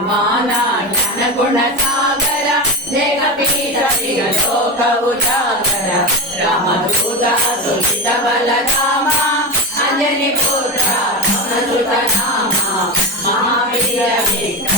ಹನುಮಾನ ಜ್ಞಾನಗುಣ ಸಾಗರ ಜಗಪೀಠ ಲೋಕವು ಜಾಗರ ರಾಮದೂತ ಸುಚಿತ ಬಲ ರಾಮ ಅಂಜನಿ ಪುತ್ರ ಸುತ ನಾಮ ಮಹಾವೀರ ವಿಕ್ರಮ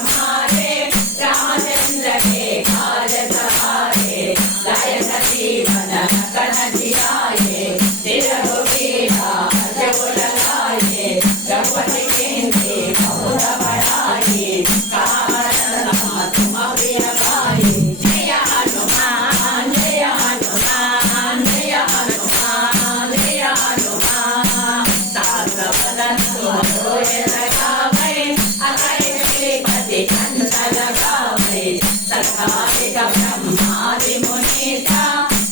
సకాలిక బ్రహ్మాది మునీత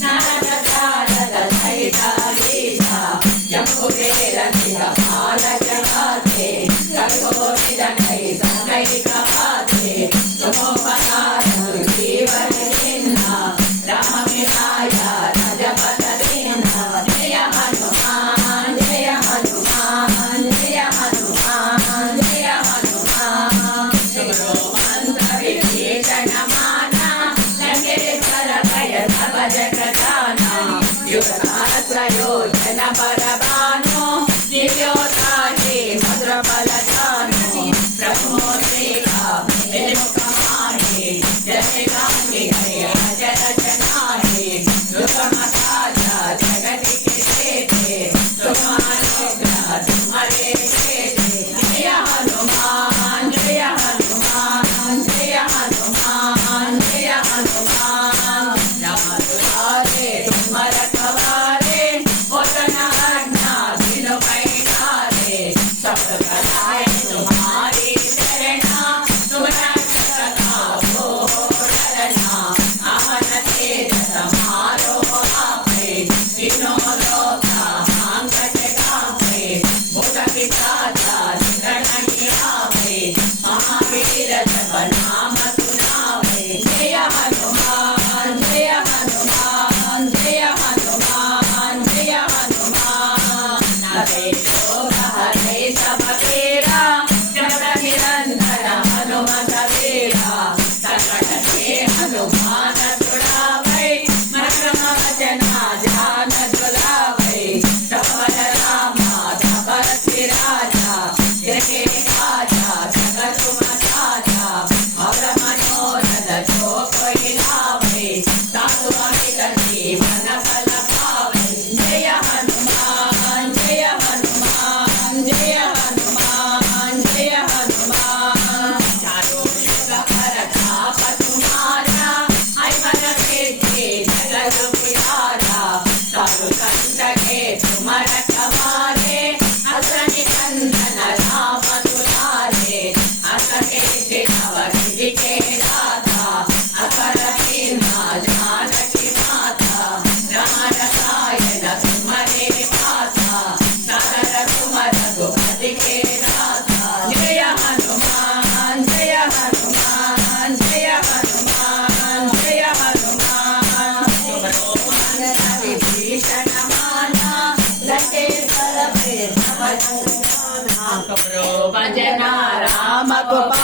నరదారద సైతాలీత యమువేర దిగ బాలక కాతే కల్ప जान one. Bye.